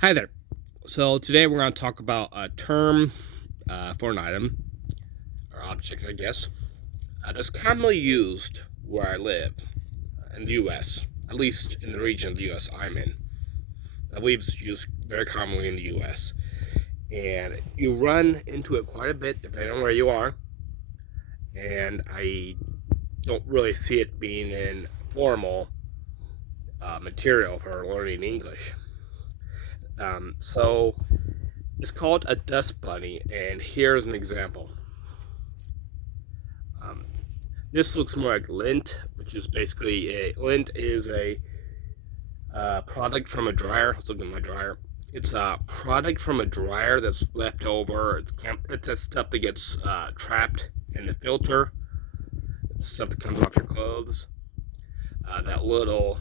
Hi there. So today we're going to talk about a term for an item or object, I guess, that's commonly used where I live in the U.S., at least in the region of the U.S. I'm in. I believe it's used very commonly in the U.S. And you run into it quite a bit depending on where you are. And I don't really see it being in formal material for learning English. So it's called a dust bunny, and here's an example. Um, this looks more like lint, which is basically lint is a product from a dryer. Let's look at my dryer. It's a product from a dryer that's left over. It's that stuff that gets trapped in the filter. It's stuff that comes off your clothes. That little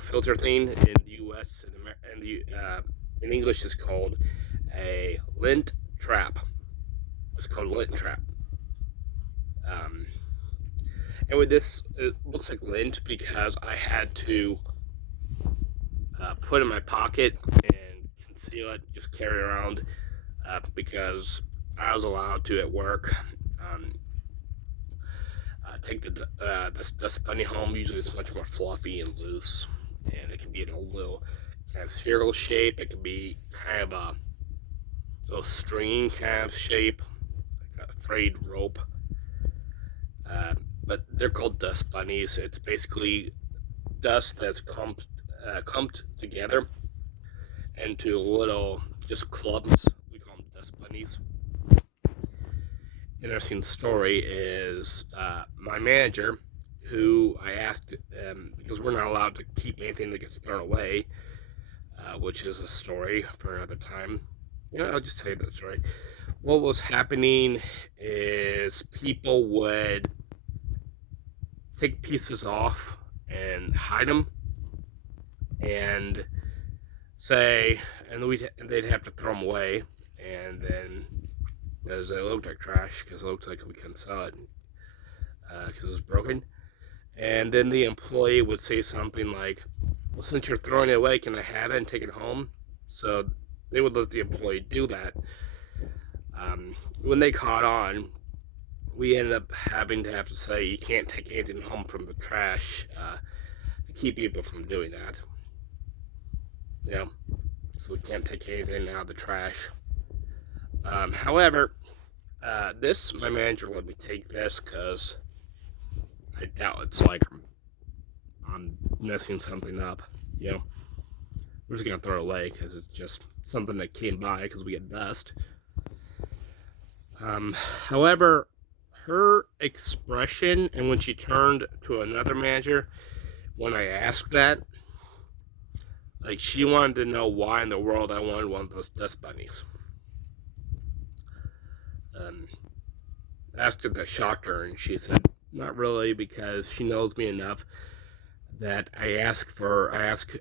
filter thing in the U.S. In English is called a lint trap. It's called a lint trap. Um, and with this, it looks like lint because I had to put it in my pocket and conceal it, just carry it around because I was allowed to at work. Take the dust bunny home. Usually, it's much more fluffy and loose, and it can be in a little kind of spherical shape. It can be kind of a little string kind of shape, like a frayed rope. But they're called dust bunnies. It's basically dust that's clumped together into little just clumps. We call them dust bunnies. Interesting story is my manager, who I asked because we're not allowed to keep anything that gets thrown away, which is a story for another time. I'll just tell you that story. What was happening is people would take pieces off and hide them, and they'd have to throw them away, and then because it looked like trash, because it looked like we couldn't sell it because it was broken. And then the employee would say something like, "Well, since you're throwing it away, can I have it and take it home?" So they would let the employee do that. When they caught on, we ended up having to have to say you can't take anything home from the trash to keep people from doing that. Yeah, so we can't take anything out of the trash. However, my manager let me take this because I doubt it's like I'm messing something up. We're just gonna throw it away because it's just something that came by because we get dust. However, her expression and when she turned to another manager, when I asked that, like she wanted to know why in the world I wanted one of those dust bunnies. Um, asked her that shocked her, and she said, "Not really," because she knows me enough that I ask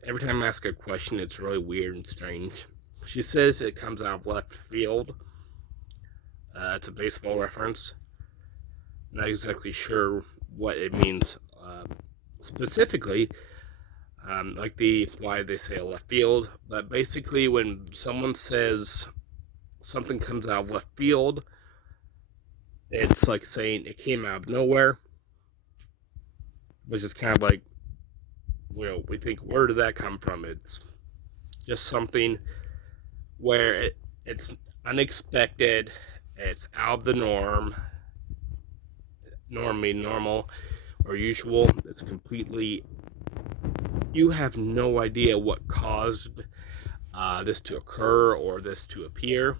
every time I ask a question, it's really weird and strange. She says it comes out of left field. It's a baseball reference. Not exactly sure what it means specifically, like the why they say left field. But basically, when someone says something comes out of left field, it's like saying it came out of nowhere, which is kind of like, we think, where did that come from? It's just something where it's unexpected, it's out of the normal or usual. It's completely, you have no idea what caused this to occur or this to appear,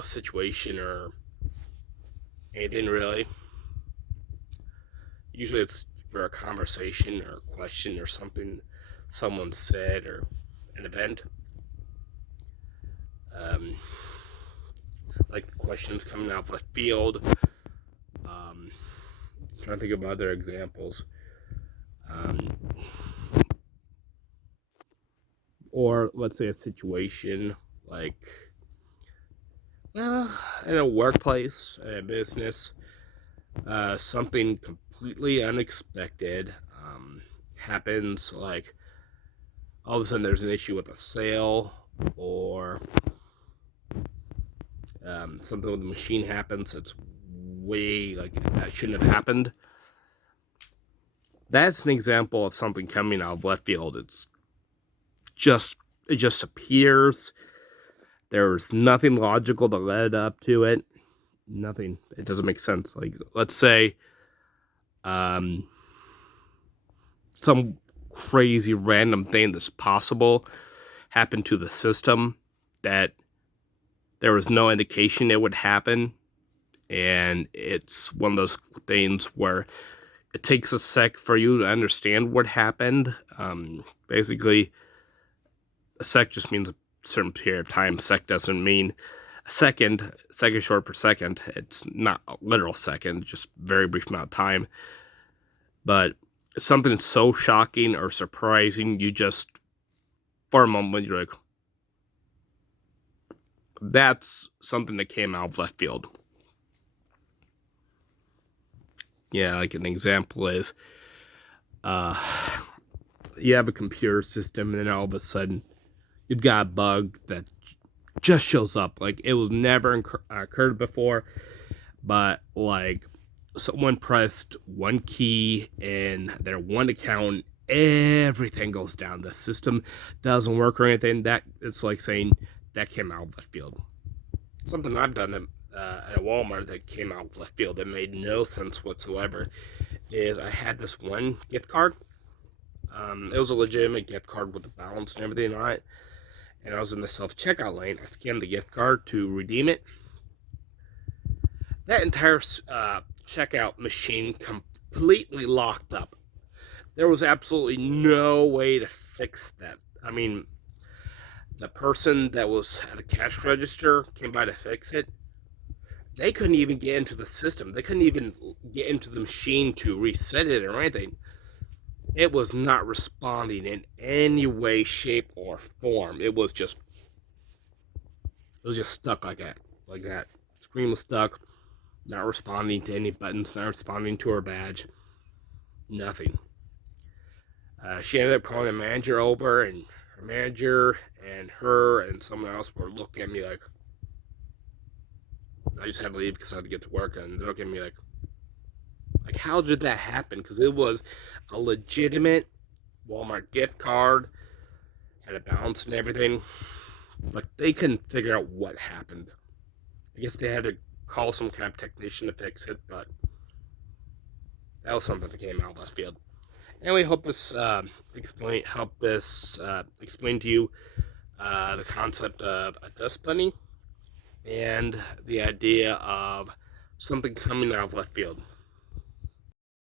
situation or anything really. Usually it's for a conversation or a question or something someone said or an event. Um, like questions coming out of left field. Trying to think of other examples. Um, or let's say a situation like, well, in a workplace, in a business, something completely unexpected happens. Like all of a sudden there's an issue with a sale, or something with the machine happens that's way like that shouldn't have happened. That's an example of something coming out of left field. It just appears. There's nothing logical to lead up to it. Nothing. It doesn't make sense. Like, let's say some crazy random thing that's possible happened to the system that there was no indication it would happen, and it's one of those things where it takes a sec for you to understand what happened. Basically, a sec just means a certain period of time. Sec doesn't mean a second. Sec is short for second. It's not a literal second, just very brief amount of time. But something so shocking or surprising, you just, for a moment, you're like, that's something that came out of left field. Yeah, like an example is, you have a computer system, and then all of a sudden, you've got a bug that just shows up. Like, it was never occurred before, but like someone pressed one key in their one account, everything goes down. The system doesn't work or anything. That it's like saying that came out of left field. Something I've done at Walmart that came out of left field that made no sense whatsoever is I had this one gift card. It was a legitimate gift card with the balance and everything on it. And I was in the self-checkout lane. I scanned the gift card to redeem it. That entire checkout machine completely locked up. There was absolutely no way to fix that. I mean, the person that was at the cash register came by to fix it. They couldn't even get into the system. They couldn't even get into the machine to reset it or anything. It was not responding in any way, shape, or form. It was just stuck like that. Screen was stuck, not responding to any buttons, not responding to her badge, nothing. She ended up calling a manager over, and her manager and her and someone else were looking at me like, I just had to leave because I had to get to work, and they're looking at me like how did that happen? Because it was a legitimate Walmart gift card, had a balance and everything. Like, they couldn't figure out what happened. I guess they had to call some kind of technician to fix it, but that was something that came out of left field. Anyway, hope this explain to you the concept of a dust bunny and the idea of something coming out of left field.